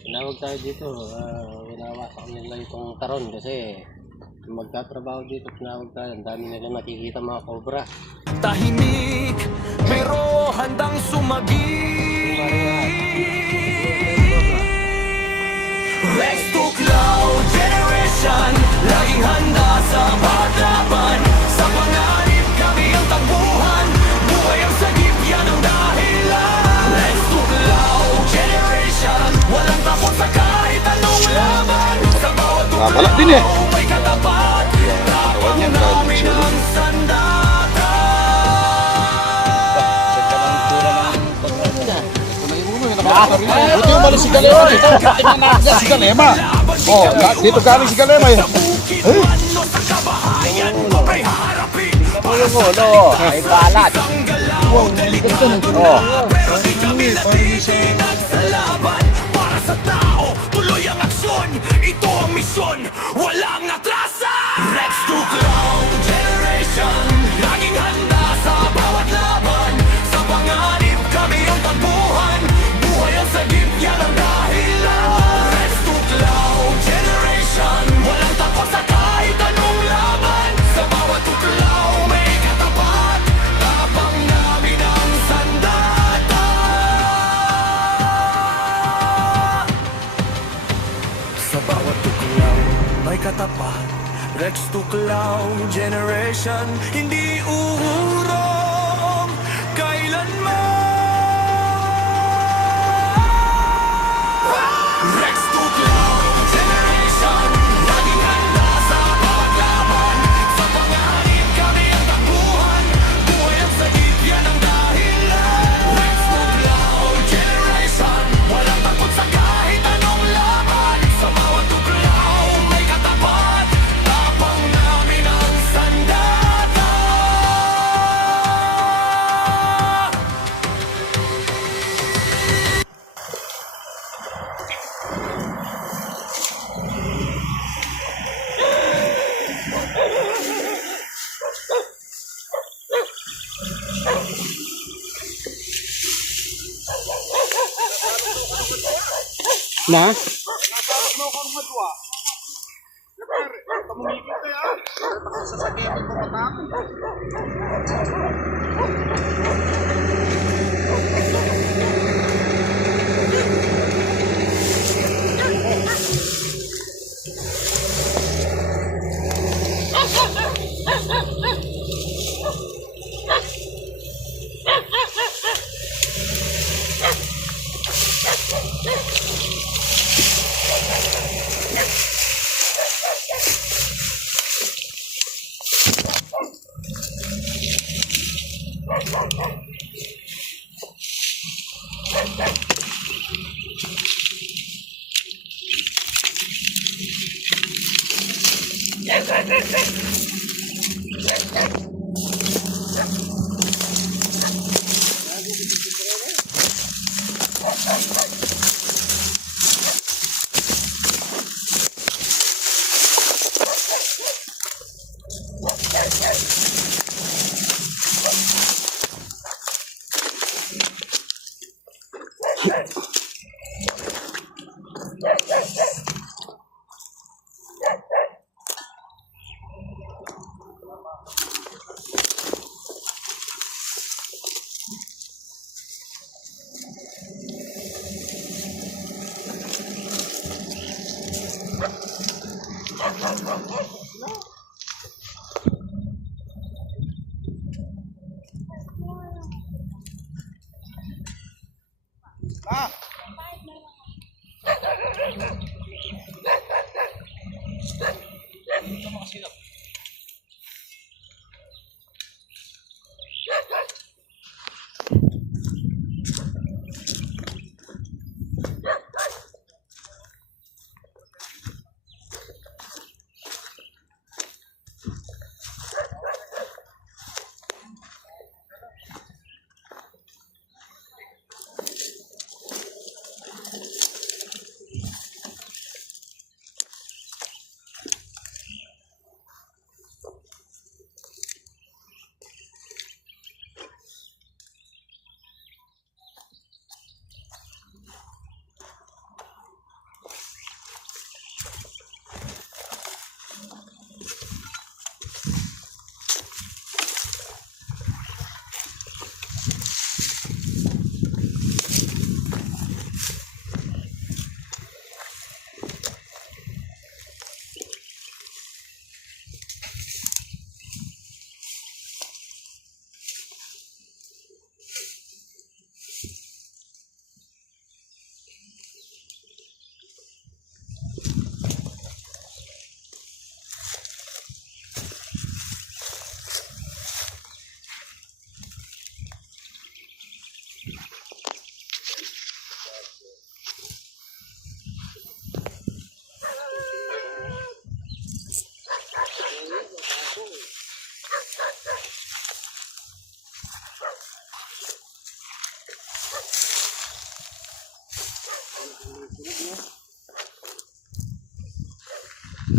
Tinawag tayo dito, winawasak nila itong taron kasi magtatrabaho dito, tinawag tayo, ang dami nila nakikita mga cobra. Tahimik, pero handang sumagi. Rex to Cloud Generation, laging handa sa paglaban. Sa panganib kami ang takbuhan, buhay ang sagip, yan ang dahilan. Rex to Cloud Generation, walang takot sa kahit anong laban. Sa bawat tuklaw, may katapat, tapang namin ang sandata. Buti yung malis si Galema eh. Tingnan natin si Galema. Oh, dito galing si Galema eh. Ano, ay balat. Oh. Para sa tao, tuloy ang aksyon. Ito ang misyon, walang atrasa. Rex to Cloud Generation, laging handa sa bawat laban. Sa panganib kami ang takbuhan, buhay ang sagip, yan ang dahilan. Rex to Cloud Generation, walang takot sa kahit anong laban. Sa bawat tuklaw may katapat, tapang namin ang sandata. Sa bawat tuklaw may katapat, Rex to Cloud Generation, hindi uurong kailanman. Rex to Cloud Generation, laging handa sa bawat laban. Sa panganib kami ang takbuhan, buhay ang sagip, yan ang dahilan. Rex to Cloud Generation, walang takot sa kahit anong laban. Sa bawat tuklaw may katapat, tapang namin ang sandata. Na?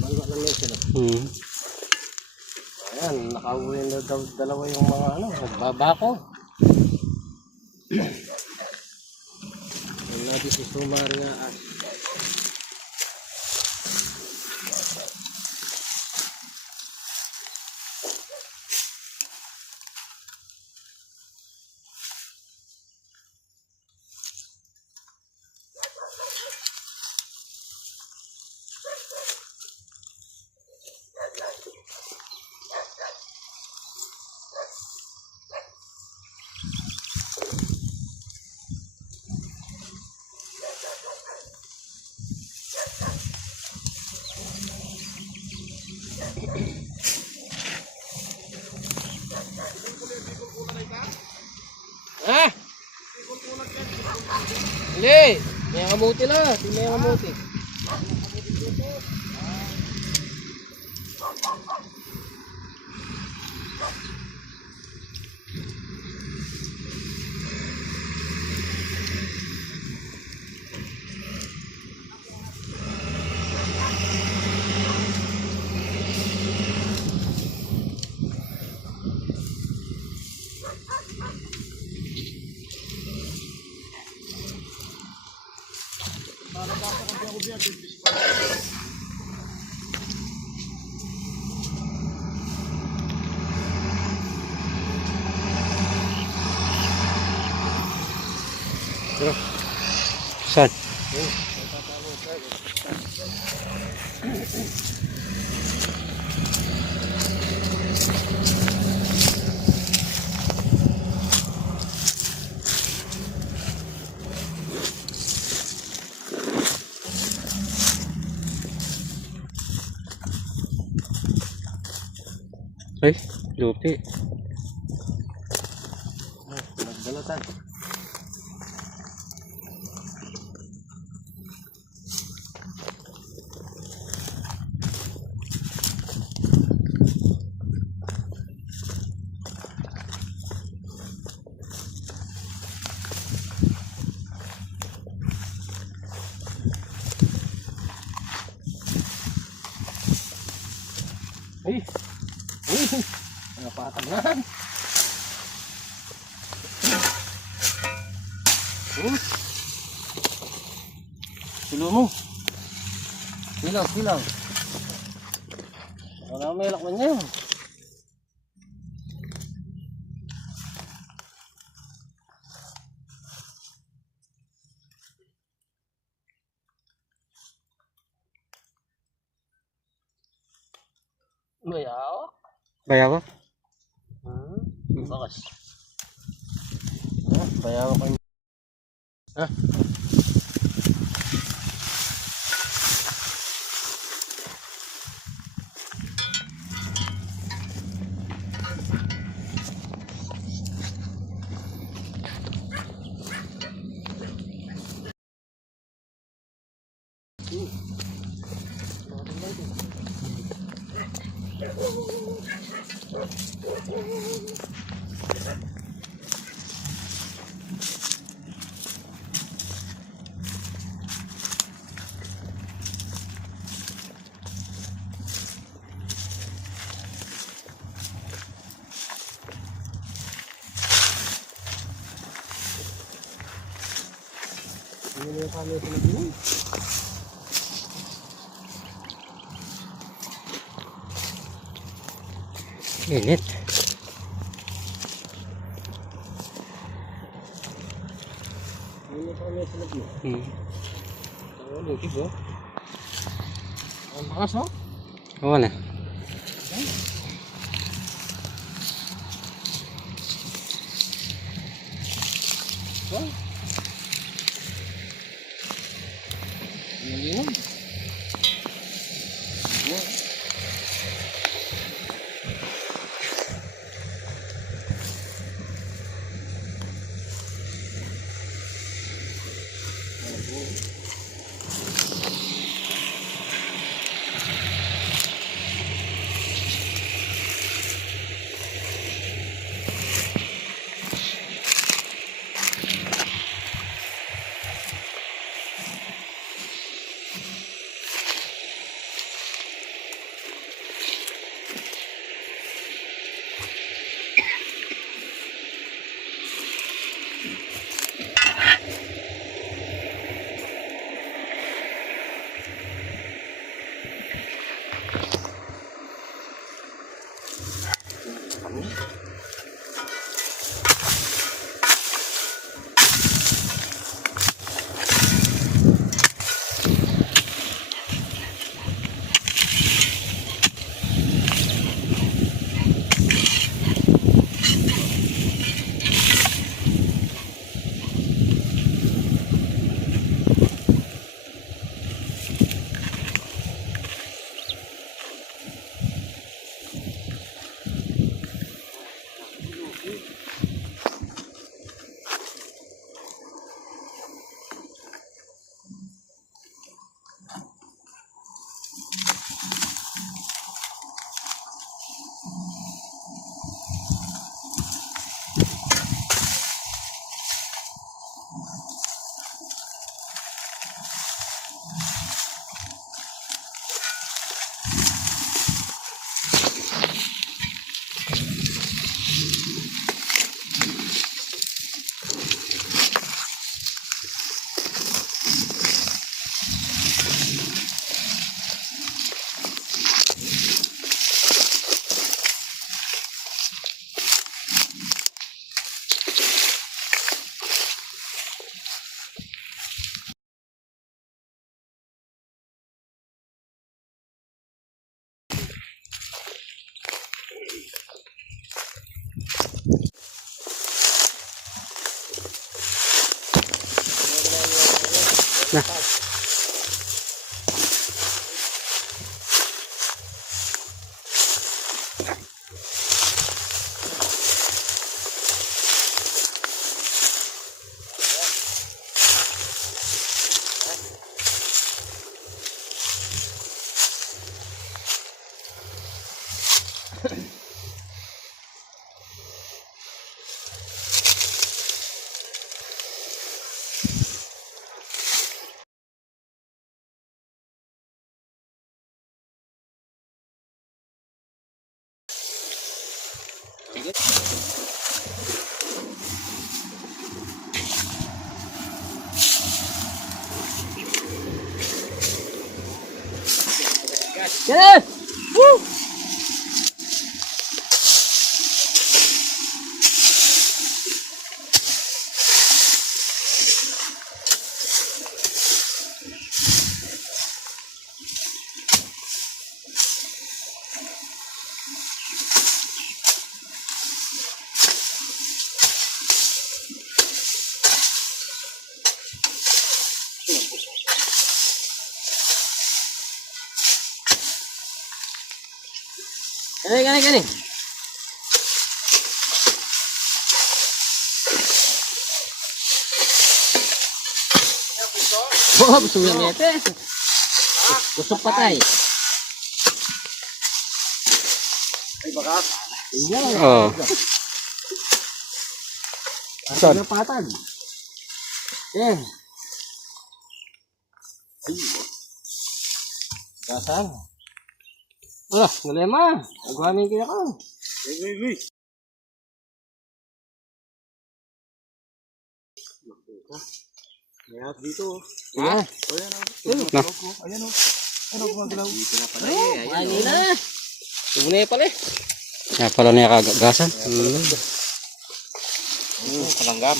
Malwa lang yun sila. Ayan, nakauwi na daw dalawa yung mga ano, nagbabako. Yung natin si Sumari nga as. Ha? Hindi. May kamuti na. May kamuti. Saan? Ay, lupi. Nagdalatan. Ay! Ay! Napatangan! Silo mo! Silaw, silaw! Wala may lakman niya. Bayaw? Bayaw? Bakas. Bayaw ko. Ha? Ano yung kami sa nabinin? Init. Ano yung kami sa nabinin? Ang lutib oh. Ang bakas oh. Oo na. Oh. Ano yun? Na. Yan! Woo! Gani. Oh, busog na nete. Busog patay. Ay, baka. Oh. Saan? Patag. Eh. Gasal. Ah, nalema. Agwamin kaya ka. Uy. Mayat dito. Sige. Na. Ayan o. Ano gumagalaw? Ayun na. Tumunay pala eh. Kaya pala niya kagasan. Kalanggam.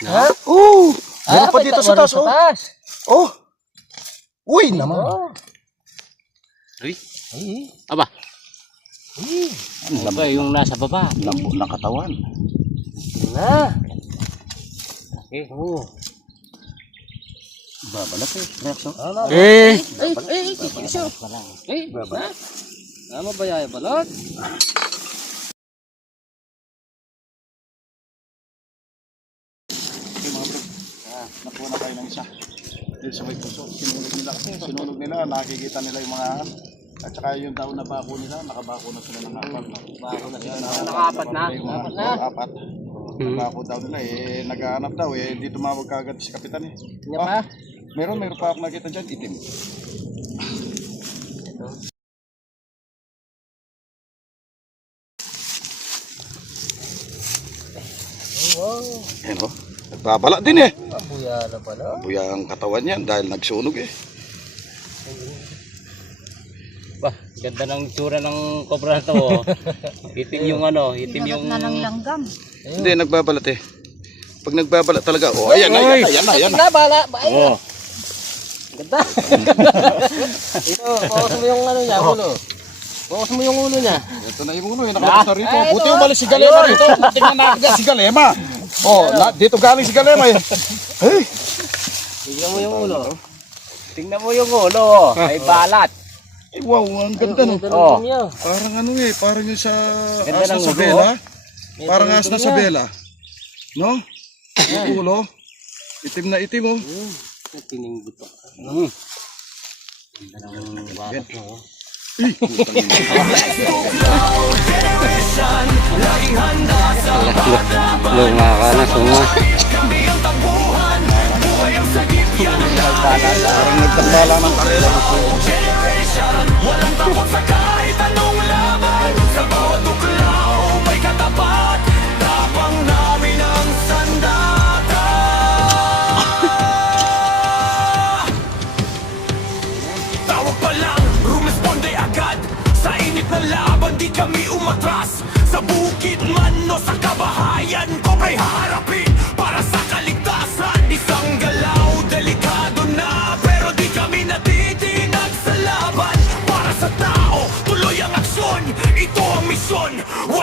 Ha? Oh! Meron pa may dito sa meron taas, oh. Oh! Uy naman! Ay. Aba. Ano ba yung nasa baba? Lambo ng katawan. Na. Okay. Oh. Babalat eh. Reaction. Eh. Babalot. Ano ba yaya balot? Okay mga bro. Nakuha na tayo ng isa. Dito sa may puso. Sinunog nila kasi. Sinunog nila. Nakikita nila yung mga at saka yung daw na bako nila. Nakabako na sila ng apat. Bako na sila. Nakapat na. Apat na. Apat. Bako daw nila eh. Naghahanap daw eh. Hindi tumawag kagad si kapitan eh. Kanya pa? Meron pa ako nakita dyan. Itim. Wow. Ayan o. Nagbabala din eh. Buya na pala. Buya ang katawan yan dahil nagsunog eh. Bah, ganda ng tsura ng kobra na to. Oh. Itim yung ano, itim yung... na ng langgam. Hindi, nagbabalat eh. Pag nagbabalat talaga, oh, ayan na. Bala. Oh. Ganda. Ito, bawas mo yung ano niya, ulo. Bawas mo yung ulo niya. Ito na yung uno, nakalabas rito. Buti umalis si Galema rito. Tingnan natin si Galema. Oh, dito galing si Galema eh. Hey. Tingnan mo yung ulo. Tingnan mo yung ulo. May balat. Ay, wow, ang ganda no. Oh. Parang ano eh, parang yung sa Ganda asna ng sa ulo, bela. oh. Parang asna sa bela. No? Yung ulo. Itim na itim oh. Tining buto. Ganda ng balat mo. Ay, putang ina. Luma ka na, suma. Parang nagtambala ng karela. Walang takot sa kahit anong laban. Sa bawat tuklaw may katapat. Tapang namin ang sandata. Tawag pa lang, rumesponde agad. Sa init na laban di kami umatras. Sa bukid man o sa kabahayan ko kay haharapin para sa kaligtasan. Isang galaw, delikado na, pero di kami natitinag sa laban. Para sa tao, tuloy ang aksyon. Walang